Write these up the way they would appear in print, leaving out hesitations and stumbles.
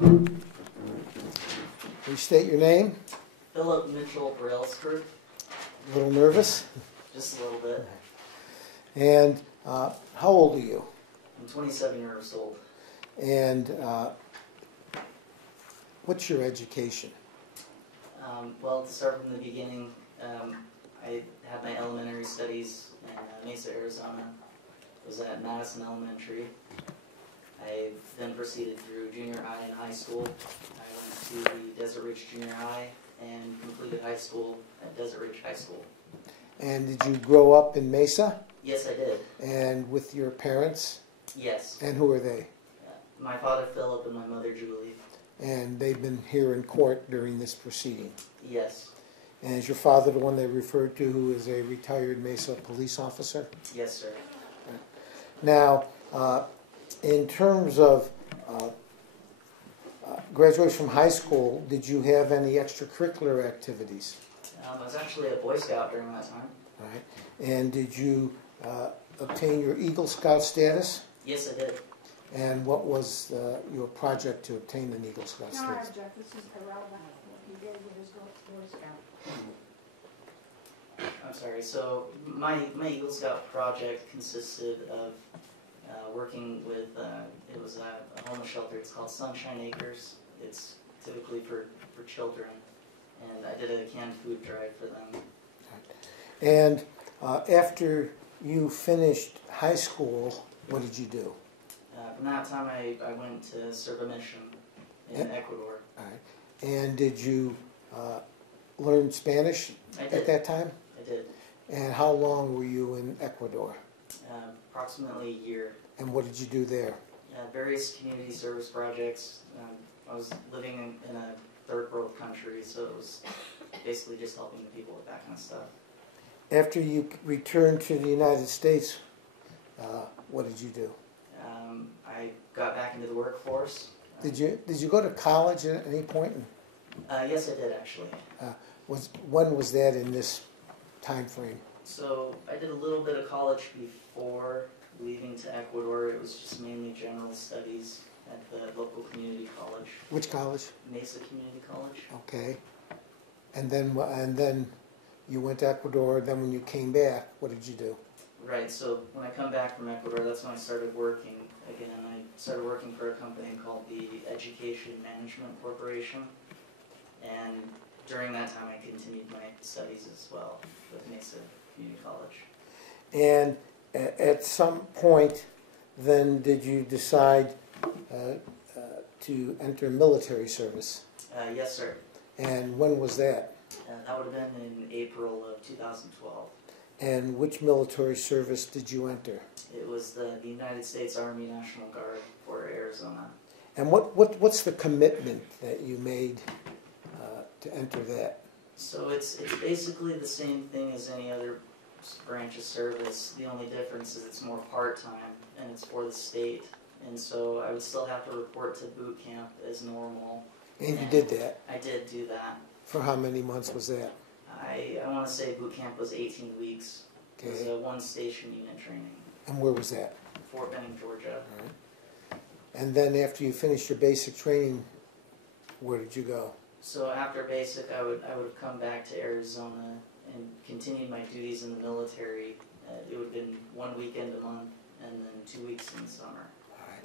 Please state your name. Philip Mitchell Brailsford. A little nervous? Just a little bit. And how old are you? I'm 27 years old. And what's your education? Well, to start from the beginning, I had my elementary studies in Mesa, Arizona. I was at Madison Elementary. I then proceeded through junior high and high school. I went to the Desert Ridge Junior High and completed high school at Desert Ridge High School. And did you grow up in Mesa? Yes, I did. And with your parents? Yes. And who are they? My father, Philip, and my mother, Julie. And they've been here in court during this proceeding? Yes. And is your father the one they referred to who is a retired Mesa police officer? Yes, sir. Now, in terms of graduation from high school, did you have any extracurricular activities? I was actually a Boy Scout during that time. All right. And did you obtain your Eagle Scout status? Yes, I did. And what was your project to obtain an Eagle Scout No, I status? object. This is irrelevant. What he did with his Boy Scout. I'm sorry. So my Eagle Scout project consisted of working with, it was a homeless shelter. It's called Sunshine Acres. It's typically for children. And I did a canned food drive for them. And after you finished high school, what did you do? From that time, I went to serve a mission in Ecuador. All right. And did you learn Spanish at that time? I did. And how long were you in Ecuador? Approximately a year. And what did you do there? Various community service projects. I was living in a third world country, so it was basically just helping the people with that kind of stuff. After you returned to the United States, what did you do? I got back into the workforce. Did you go to college at any point? Yes, I did actually. When was that in this time frame? So I did a little bit of college before leaving to Ecuador. It was just mainly general studies at the local community college. Which college? Mesa Community College. Okay. And then you went to Ecuador. Then when you came back, what did you do? Right. So when I come back from Ecuador, that's when I started working again. I started working for a company called the Education Management Corporation, and during that time, I continued my studies as well with Mesa Community College. And at some point, then, did you decide to enter military service? Yes, sir. And when was that? That would have been in April of 2012. And which military service did you enter? It was the United States Army National Guard for Arizona. And what's the commitment that you made to enter that? So it's basically the same thing as any other branch of service. The only difference is it's more part-time and it's for the state. And so I would still have to report to boot camp as normal. And you did that? I did do that. For how many months was that? I want to say boot camp was 18 weeks. Okay. It was a one-station unit training. And where was that? Fort Benning, Georgia. All right. And then after you finished your basic training, where did you go? So after basic, I would have come back to Arizona and continued my duties in the military. It would have been 1 weekend a month and then 2 weeks in the summer. All right.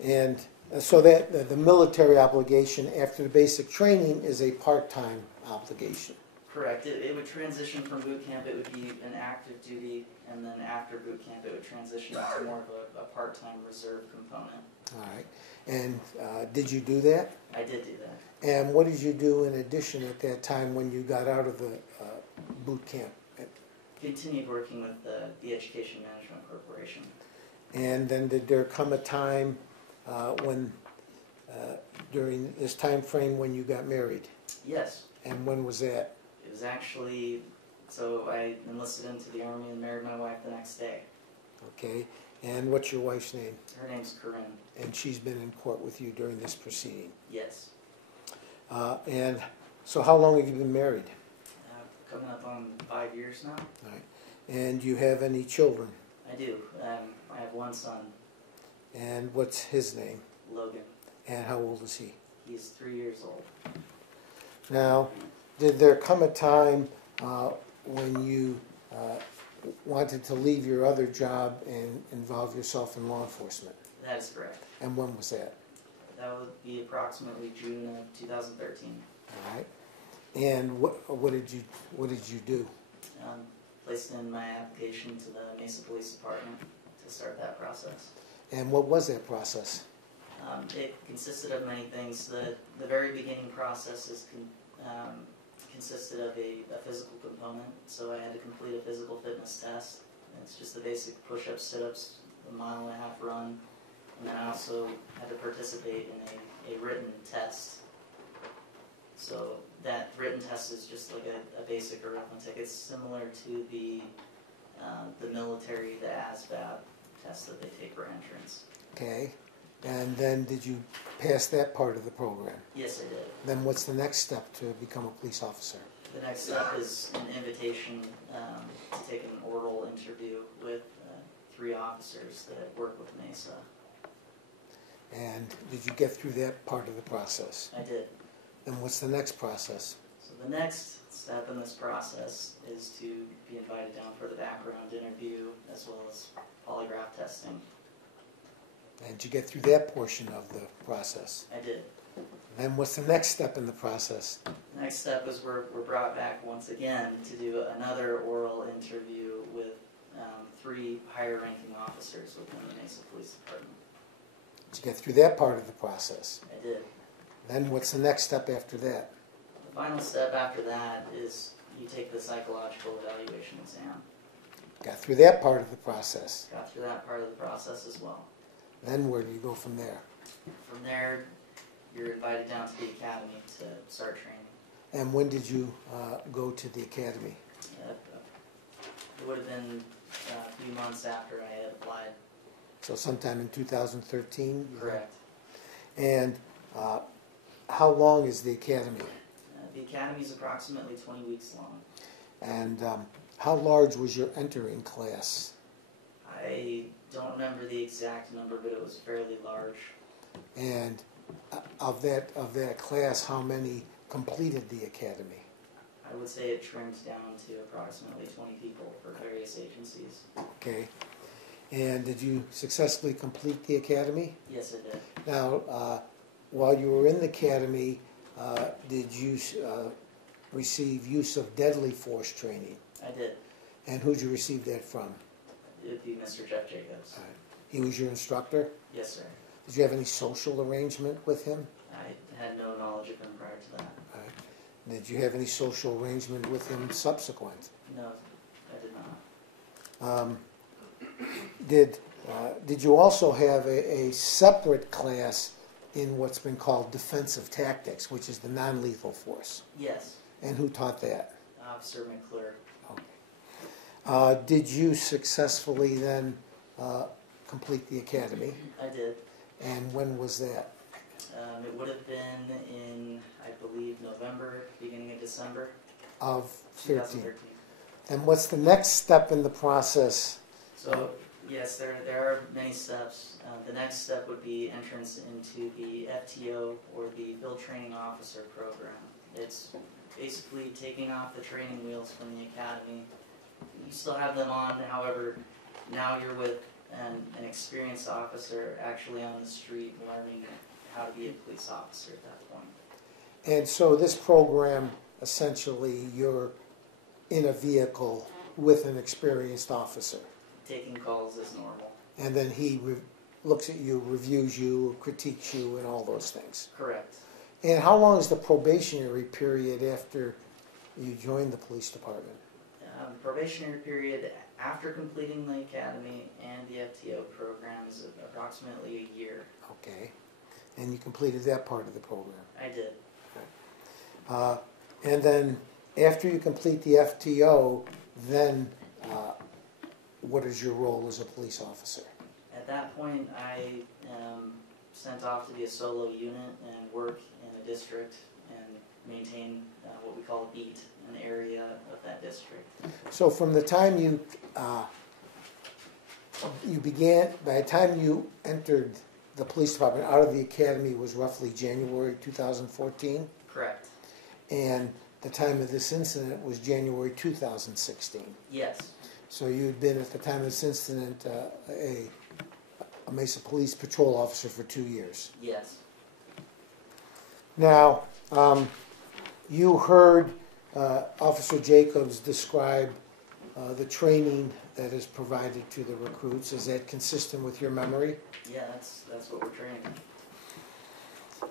And so that the military obligation after the basic training is a part-time obligation. Correct. It would transition from boot camp. It would be an active duty, and then after boot camp, it would transition to more of a part-time reserve component. All right. And did you do that? I did do that. And what did you do in addition at that time when you got out of the boot camp? Continued working with the Education Management Corporation. And then did there come a time when, during this time frame, when you got married? Yes. And when was that? It was actually, so I enlisted into the Army and married my wife the next day. Okay. And what's your wife's name? Her name's Corinne. And she's been in court with you during this proceeding? Yes. And so how long have you been married? Coming up on 5 years now. All right. And do you have any children? I do. I have one son. And what's his name? Logan. And how old is he? He's 3 years old. Now, did there come a time when you wanted to leave your other job and involve yourself in law enforcement? That is correct. And when was that? That would be approximately June of 2013. All right. And what did you do? Placed in my application to the Mesa Police Department to start that process. And what was that process? It consisted of many things. The very beginning process consisted of a physical component, so I had to complete a physical fitness test. It's just the basic push-ups, sit-ups, a 1.5-mile run, and then I also had to participate in a written test. So that written test is just like a basic arithmetic. It's similar to the military, the ASVAB test that they take for entrance. Okay. And then did you pass that part of the program? Yes, I did. Then what's the next step to become a police officer? The next step is an invitation to take an oral interview with 3 officers that work with Mesa. And did you get through that part of the process? I did. Then what's the next process? So the next step in this process is to be invited down for the background interview as well as polygraph testing. And did you get through that portion of the process? I did. Then what's the next step in the process? The next step is we're brought back once again to do another oral interview with 3 higher-ranking officers within the Mesa Police Department. Did you get through that part of the process? I did. Then what's the next step after that? The final step after that is you take the psychological evaluation exam. Got through that part of the process. Got through that part of the process as well. Then where do you go from there? From there, you're invited down to the academy to start training. And when did you go to the academy? It would have been a few months after I had applied. So sometime in 2013? Correct. And how long is the academy? The academy is approximately 20 weeks long. And how large was your entering class? I don't remember the exact number, but it was fairly large. And of that class, how many completed the academy? I would say it trimmed down to approximately 20 people for various agencies. Okay. And did you successfully complete the academy? Yes, I did. Now, while you were in the academy, did you receive use of deadly force training? I did. And who'd you receive that from? It would be Mr. Jeff Jacobs. He was your instructor? Yes, sir. Did you have any social arrangement with him? I had no knowledge of him prior to that. Did you have any social arrangement with him subsequent? No, I did not. Did you also have a separate class in what's been called defensive tactics, which is the non-lethal force? Yes. And who taught that? Officer McClure. Okay. Did you successfully then complete the academy? I did. And when was that? It would have been in, I believe, November, beginning of December. Of 13. 2013. And what's the next step in the process? So, yes, there are many steps. The next step would be entrance into the FTO, or the Field Training Officer program. It's basically taking off the training wheels from the academy. You still have them on, however, now you're with an experienced officer actually on the street learning how to be a police officer at that point. And so this program, essentially, you're in a vehicle with an experienced officer. Taking calls is normal. And then he looks at you, reviews you, critiques you, and all those things. Correct. And how long is the probationary period after you join the police department? Probationary period after completing the academy and the FTO program is approximately a year. Okay. And you completed that part of the program. I did. And then after you complete the FTO, then what is your role as a police officer? At that point, I am sent off to be a solo unit and work in a district and maintain what we call a beat, an area of that district. So from the time by the time you entered the police department out of the academy was roughly January 2014, Correct. and the time of this incident was January 2016. Yes. So you'd been, at the time of this incident, a Mesa Police Patrol officer for 2 years. Yes. Now, you heard Officer Jacobs describe the training that is provided to the recruits. Is that consistent with your memory? Yeah, that's what we're training.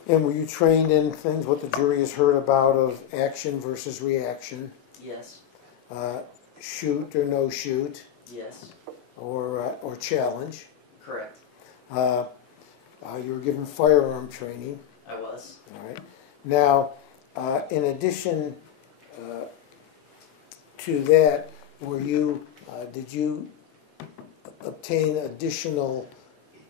And were you trained in things what the jury has heard about of action versus reaction, Yes. shoot or no shoot, Yes. or challenge? Correct. You were given firearm training. I was. All right. Now, in addition to that, did you obtain additional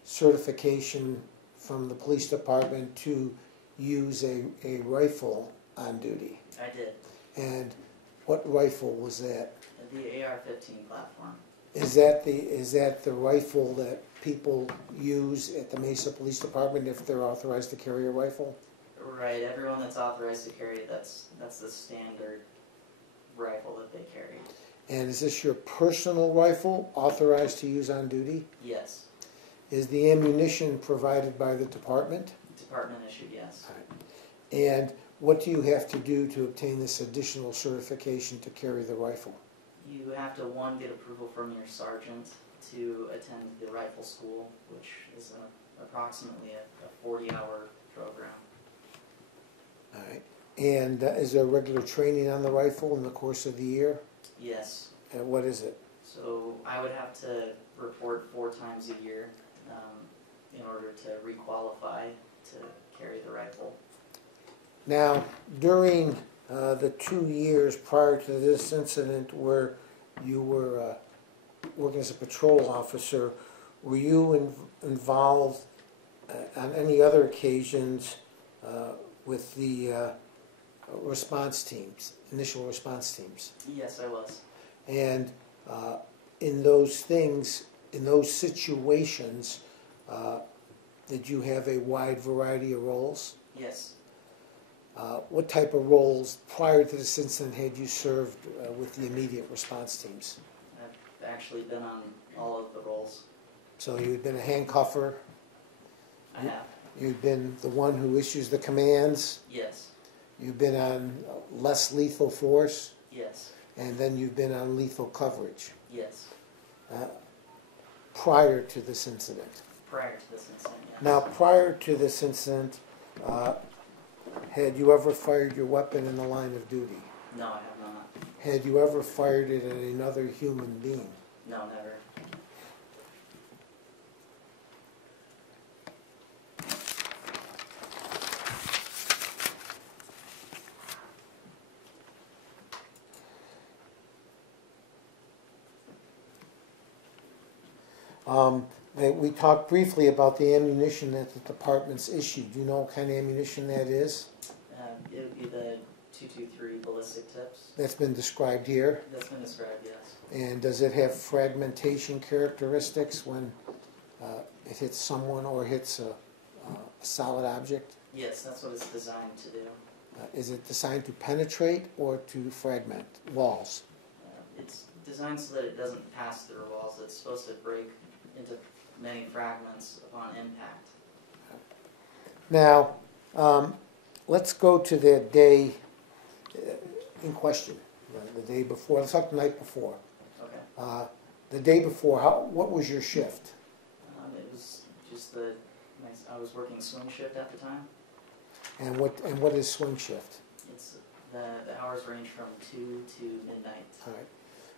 certification from the police department to use a rifle on duty? I did. And what rifle was that? The AR-15 platform. Is that the rifle that people use at the Mesa Police Department if they're authorized to carry a rifle? Right. Everyone that's authorized to carry it, that's the standard rifle that they carry. And is this your personal rifle authorized to use on duty? Yes. Is the ammunition provided by the department? Department issued. Yes. And what do you have to do to obtain this additional certification to carry the rifle? You have to, one, get approval from your sergeant to attend the rifle school, which is approximately a 40-hour program. All right. And is there regular training on the rifle in the course of the year? Yes. And what is it? So I would have to report 4 times a year in order to requalify to carry the rifle. Now, during the 2 years prior to this incident where you were working as a patrol officer, were you involved on any other occasions with the response teams, initial response teams? Yes, I was. And in those things, in those situations, did you have a wide variety of roles? Yes. What type of roles prior to this incident had you served with the immediate response teams? I've actually been on all of the roles. So you had been a handcuffer, I have. you'd been the one who issues the commands, Yes. you've been on less lethal force, Yes. and then you've been on lethal coverage Yes. prior to this incident. Prior to this incident, yes. Now, prior to this incident, had you ever fired your weapon in the line of duty? No, I have not. Had you ever fired it at another human being? No, never. We talked briefly about the ammunition that the department's issued. Do you know what kind of ammunition that is? It would be the 223 ballistic tips. That's been described here. That's been described, yes. And does it have fragmentation characteristics when it hits someone or hits a solid object? Yes, that's what it's designed to do. Is it designed to penetrate or to fragment walls? It's designed so that it doesn't pass through walls. It's supposed to break into many fragments upon impact. Now, let's go to the day in question, the day before. Let's talk the night before. Okay. The day before, what was your shift? It was just I was working swing shift at the time. And what is swing shift? It's the hours range from 2 to midnight. All right.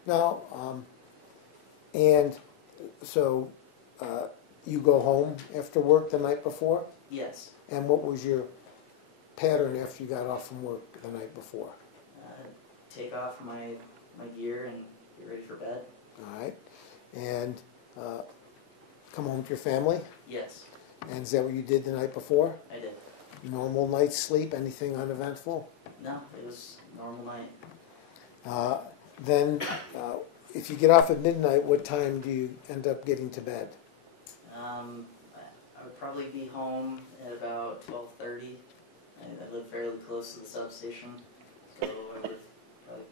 Now, and so you go home after work the night before? Yes. And what was your pattern after you got off from work the night before? Take off my gear and get ready for bed. All right. And come home to your family? Yes, And is that what you did the night before? I did. Normal night's sleep? Anything uneventful? No, it was a normal night. Then, if you get off at midnight, what time do you end up getting to bed? I would probably be home at about 12:30. I live fairly close to the substation, so I would have probably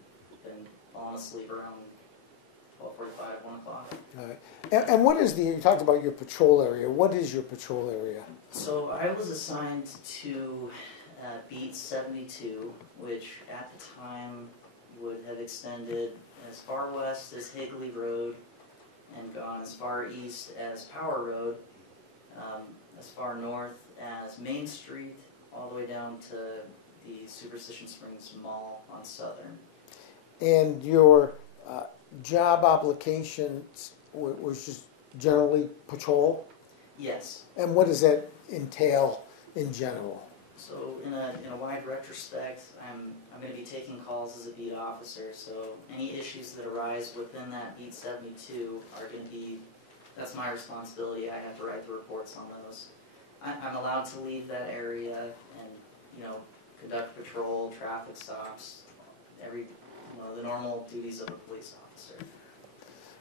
been falling asleep around 12:45, 1 o'clock. All right. And what is you talked about your patrol area. What is your patrol area? So I was assigned to beat 72, which at the time would have extended as far west as Higley Road and gone as far east as Power Road, as far north as Main Street, all the way down to the Superstition Springs Mall on Southern. And your job applications was just generally patrol? Yes. And what does that entail in general? So in a wide retrospect, I'm going to be taking calls as a beat officer. So any issues that arise within that beat 72 are going to be, that's my responsibility. I have to write the reports on those. I'm allowed to leave that area and, you know, conduct patrol, traffic stops, the normal duties of a police officer.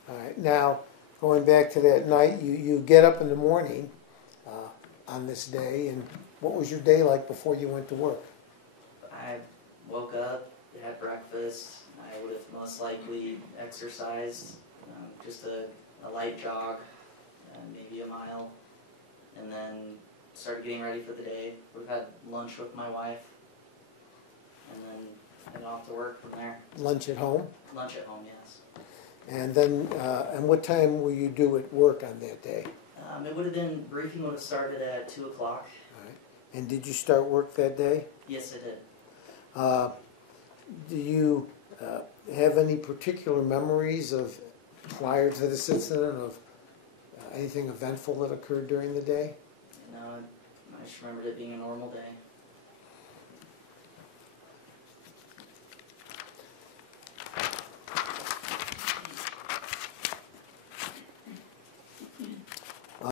All right. Now, going back to that night, you get up in the morning on this day, and what was your day like before you went to work? I woke up, had breakfast. I would have most likely exercised, just a light jog, maybe a mile, and then started getting ready for the day. Would have had lunch with my wife, and then head off to work from there. Lunch at home? Lunch at home, yes. And then, and what time will you do at work on that day? It would have been, briefing would have started at 2 o'clock. All right. And did you start work that day? Yes, I did. Do you have any particular memories of, prior to this incident, of anything eventful that occurred during the day? No, I just remembered it being a normal day.